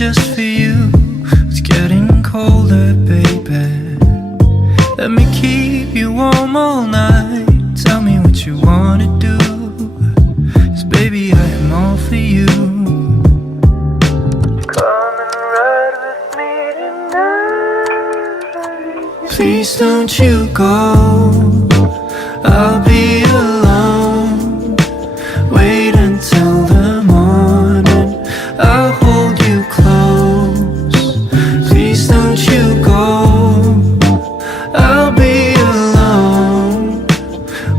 just for you. It's getting colder, baby. Let me keep you warm all night. Tell me what you wanna do. 'Cause baby, I am all for you. Come and ride with me tonight. Please don't you go. I'll be alone. Wait until the morning. I'll hold you close. Please don't you go. I'll be alone.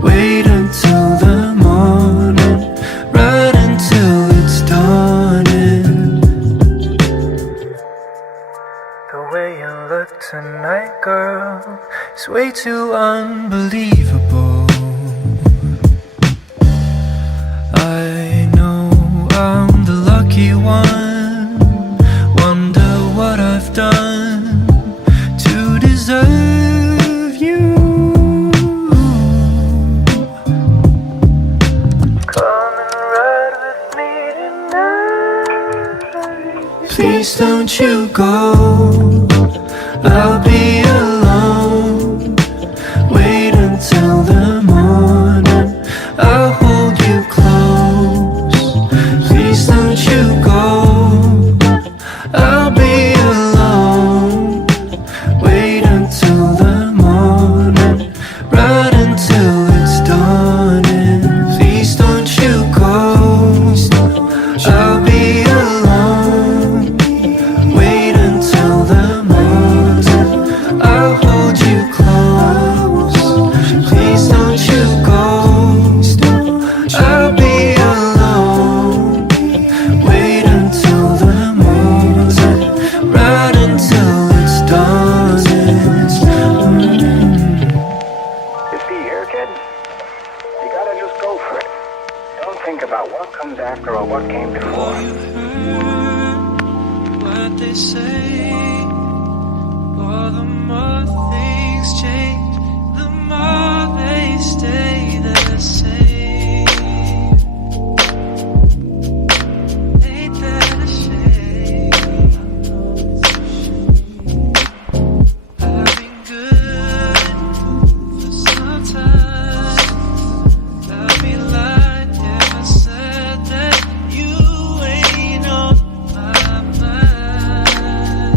Wait until the morning. Right until it's dawning. The way you look tonight, girl, is way too unbelievable. I know I'm the lucky one. Wonder what I've done to deserve you. Come and ride with me tonight. Please don't you go. I'll be alone. Wait until the morning. I'll hold you close. Please don't you go. I'll be alone. Wait until the morning. Right until it's dawning. Please don't you go. I'll be alone. Wait until the morning. I'll hold you close. Please don't you go. I'll be alone. Wait until the morning. Right until it's dawning. Just be here, kid. You gotta just go for it. Don't think about what comes after or what came before. You heard what they say. The more things change, the more they stay the same. Ain't that a shame? I've been good for some time. I'll be lying if I said that you ain't on my mind.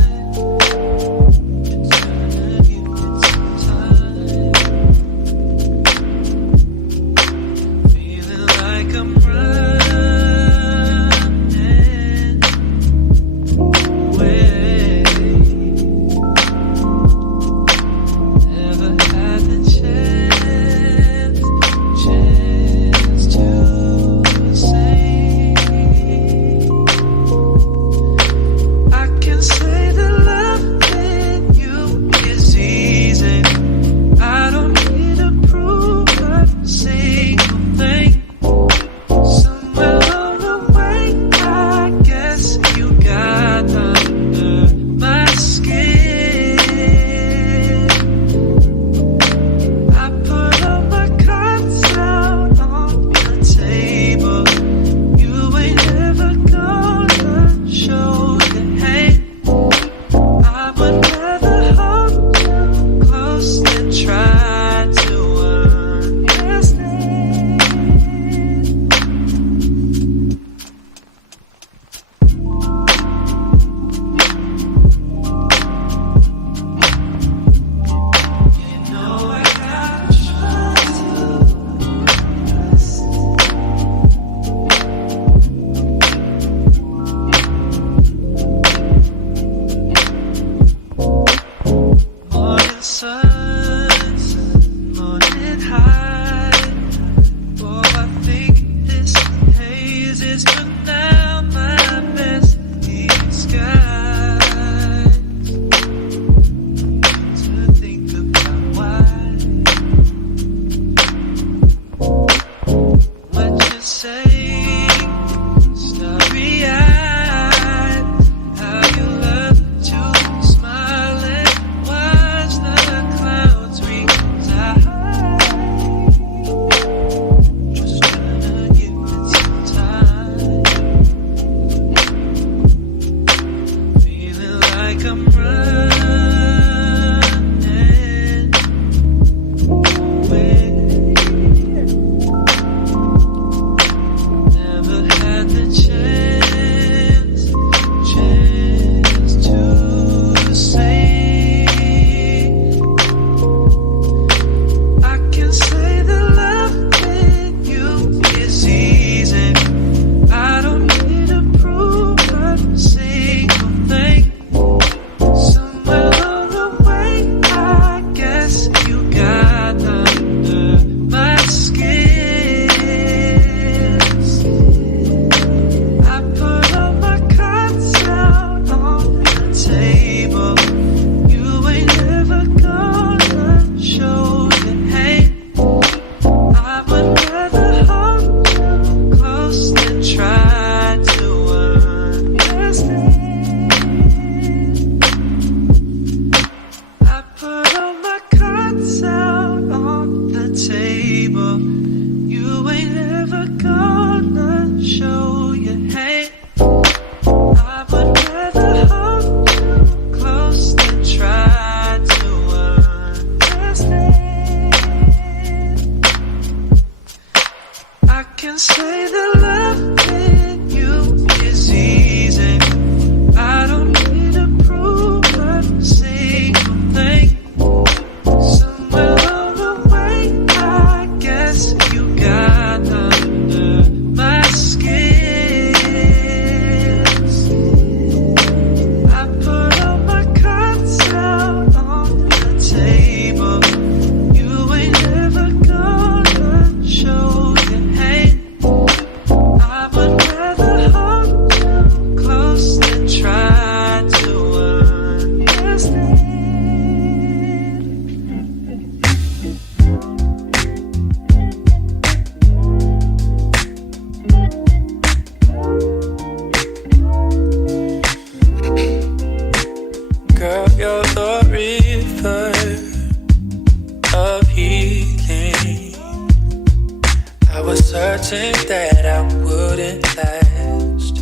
promising that I wouldn't last.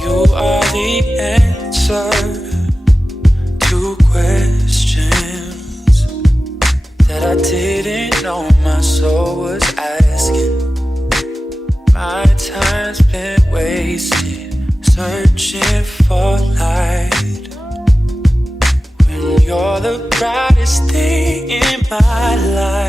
You are the answer to questions that I didn't know my soul was asking. My time's been wasted searching for light when you're the brightest thing in my life.